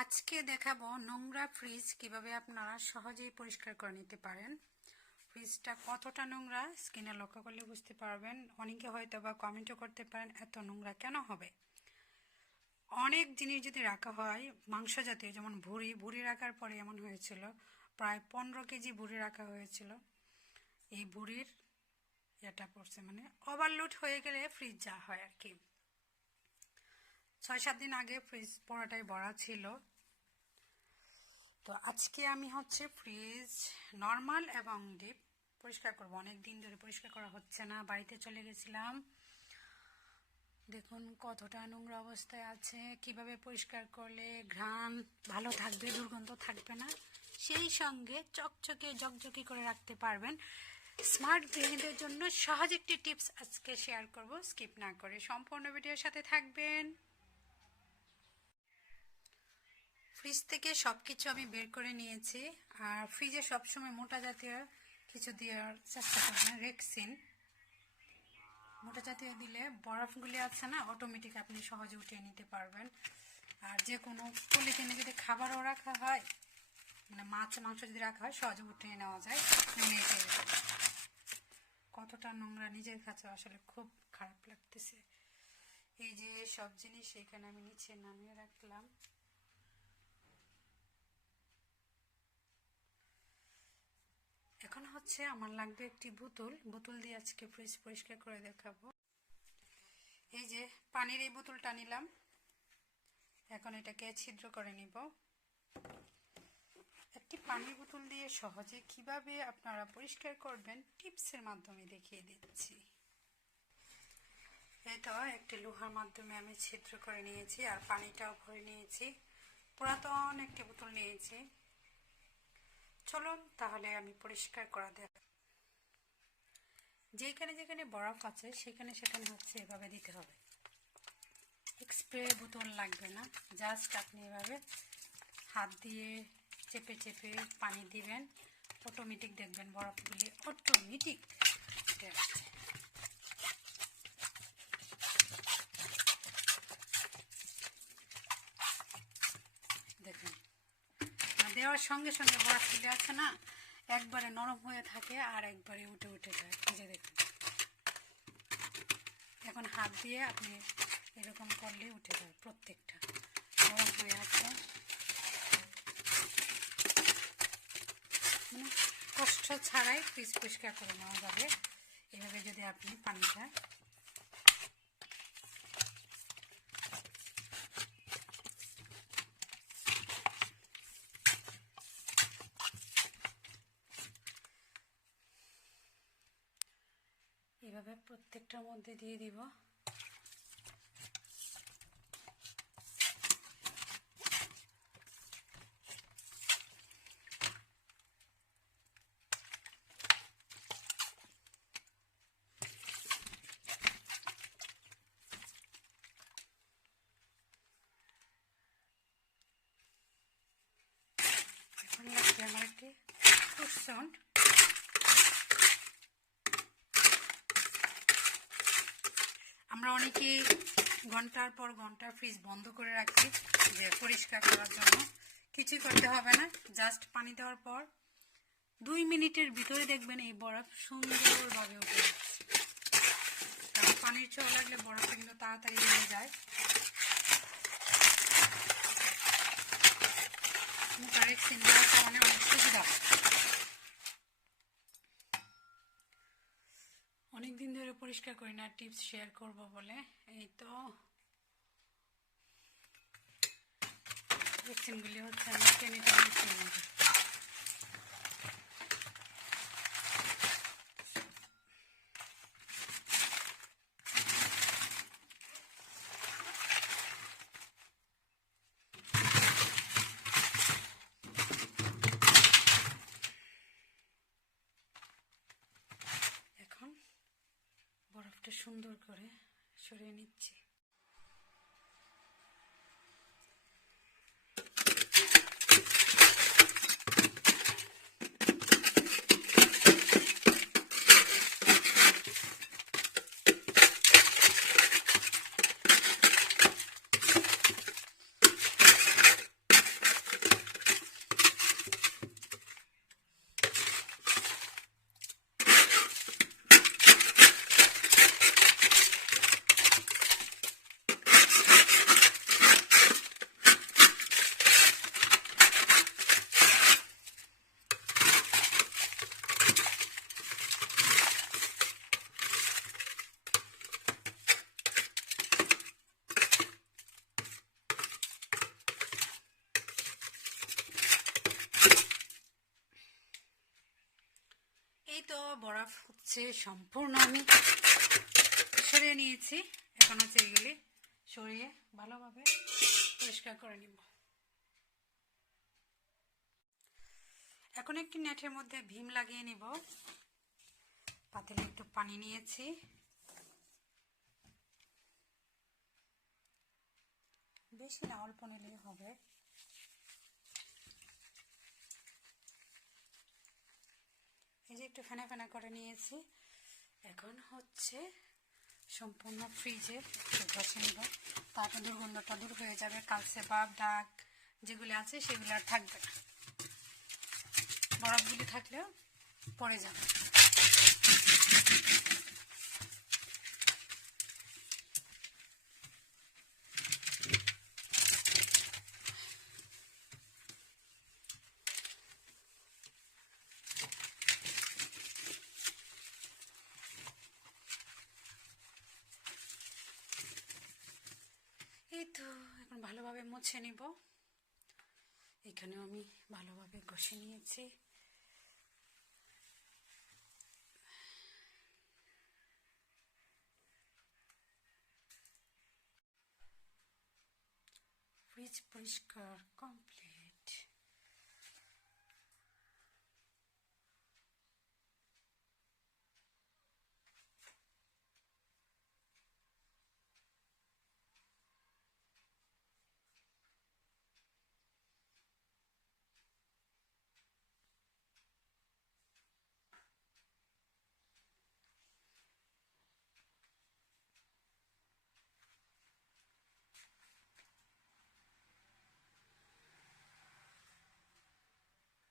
আজকে দেখাবো নোংরা ফ্রিজ কীভাবে আপনারা সহজেই পরিষ্কার করে নিতে পারেন। ফ্রিজটা কতটা নোংরা স্ক্রিনে লক্ষ্য করলে বুঝতে পারবেন। অনেকে হয়তো বা কমেন্টও করতে পারেন, এত নোংরা কেন হবে? অনেক জিনিস যদি রাখা হয়, মাংস জাতীয়, যেমন ভুড়ি ভুড়ি রাখার পরে এমন হয়েছিল, প্রায় পনেরো কেজি ভুড়ি রাখা হয়েছিল। এই ভুড়ির এটা পড়ছে মানে ওভারলোড হয়ে গেলে ফ্রিজ যা হয় আর কি। ছয় সাত দিন আগে ফ্রিজ পড়াটাই ভরা ছিল। তো আজকে আমি হচ্ছে ফ্রিজ নর্মাল এবং ডিপ পরিষ্কার করব। অনেক দিন ধরে পরিষ্কার করা হচ্ছে না, বাড়িতে চলে গেছিলাম। দেখুন কতটা নোংরা অবস্থায় আছে, কীভাবে পরিষ্কার করলে ঘ্রাণ ভালো থাকবে, দুর্গন্ধ থাকবে না, সেই সঙ্গে চকচকে, জকজকি করে রাখতে পারবেন। স্মার্ট গৃহিণীদের জন্য সহজ একটি টিপস আজকে শেয়ার করব স্কিপ না করে সম্পূর্ণ ভিডিওর সাথে থাকবেন। ফ্রিজ থেকে সব কিছু আমি বের করে নিয়েছি। আর ফ্রিজে সবসময় মোটা জাতীয় কিছু দেওয়ার চেষ্টা করবেন রেক্সিন মোটা জাতীয় দিলে বরফগুলি আছে না অটোমেটিক আপনি সহজে উঠিয়ে নিতে পারবেন। আর যে কোনো পলিথিনে যদি খাবারও রাখা হয় মানে মাছ, মাংস যদি রাখা হয়, সহজে উঠিয়ে নেওয়া যায়। কতটা নোংরা নিজের কাছে আসলে খুব খারাপ লাগতেছে। এই যে সব জিনিস এখানে আমি নিচে নামিয়ে রাখলাম। এখন হচ্ছে আমার লাগবে একটি বোতল। বোতল দিয়ে আজকে ফ্রিজ পরিষ্কার করে দেখাবো। এই যে পানির এই বোতলটা নিলাম। এখন এটাকে ছিদ্র করে নিব। একটি পানির বোতল দিয়ে সহজে কীভাবে আপনারা পরিষ্কার করবেন টিপসের মাধ্যমে দেখিয়ে দিচ্ছি। এটা একটি লোহার মাধ্যমে আমি ছিদ্র করে নিয়েছি আর পানিটাও ভরে নিয়েছি। পুরাতন একটি বোতল নিয়েছি। চলুন, তাহলে আমি পরিষ্কার করা দেখ যেখানে যেখানে বরফ আছে, সেখানে সেখানে হচ্ছে এভাবে দিতে হবে। স্প্রে বোতল লাগবে না, জাস্ট আপনি এভাবে হাত দিয়ে চেপে চেপে পানি দিবেন। অটোমেটিক দেখবেন বরফগুলি অটোমেটিক দেখুন দেওয়ার সঙ্গে সঙ্গে বরফগুলি আছে না, একবারে নরম হয়ে থাকে আর একবারে উঠে উঠে যায়। যে দেখুন। এখন হাত দিয়ে আপনি এরকম করলে উঠে যায় প্রত্যেকটা। গরম হয়ে আছে মানে কষ্ট ছাড়াই পিস পরিষ্কার করে নেওয়া যাবে। এভাবে যদি আপনি পানিটা এভাবে প্রত্যেকটার মধ্যে দিয়ে দিব। এখন লাগবে আমার একটি সাউন্ড আমরা অনেকে ঘণ্টার পর ঘণ্টা ফ্রিজ বন্ধ করে রাখি যে পরিষ্কার করার জন্য। কিছুই করতে হবে না জাস্ট পানি দেওয়ার পর দুই মিনিটের ভিতরে দেখবেন এই বরফ সুন্দরভাবে উঠে যাচ্ছে। কারণ পানির ছোঁয়া লাগলে বরফ কিন্তু তাড়াতাড়ি হয়ে যায়। কারেক্ট অনেক সুবিধা। দিন পরিষ্কার করি না টিপস শেয়ার করব বলে। এই তো। ভ্যাকসিনগুলি হচ্ছে, আমি টেনে টেনে সুন্দর করে সরিয়ে নিচ্ছি। হচ্ছে সম্পূর্ণ আমি সরিয়ে নিয়েছি। এখন হচ্ছে এগুলি সরিয়ে ভালোভাবে পরিষ্কার করে নিব। এখন একটি নেটের মধ্যে ভীম লাগিয়ে নিব। পাতিলে একটু পানি নিয়েছি। বেশি না, অল্প নিলেই হবে। এই যে একটু ফেনা ফেনা করে নিয়েছি। এখন হচ্ছে সম্পূর্ণ ফ্রিজে বসে নেব। তারপর দুর্গন্ধটা দূর হয়ে যাবে। কালসে বাপ ডাক যেগুলি আছে সেগুলো আর থাকবে না। বরফগুলি থাকলেও পড়ে যাবে এই তো এখন ভালোভাবে মুছে নিব। এখানেও আমি ভালোভাবে ঘষে নিয়েছি। ফ্রিজ পরিষ্কার কমপ্লিট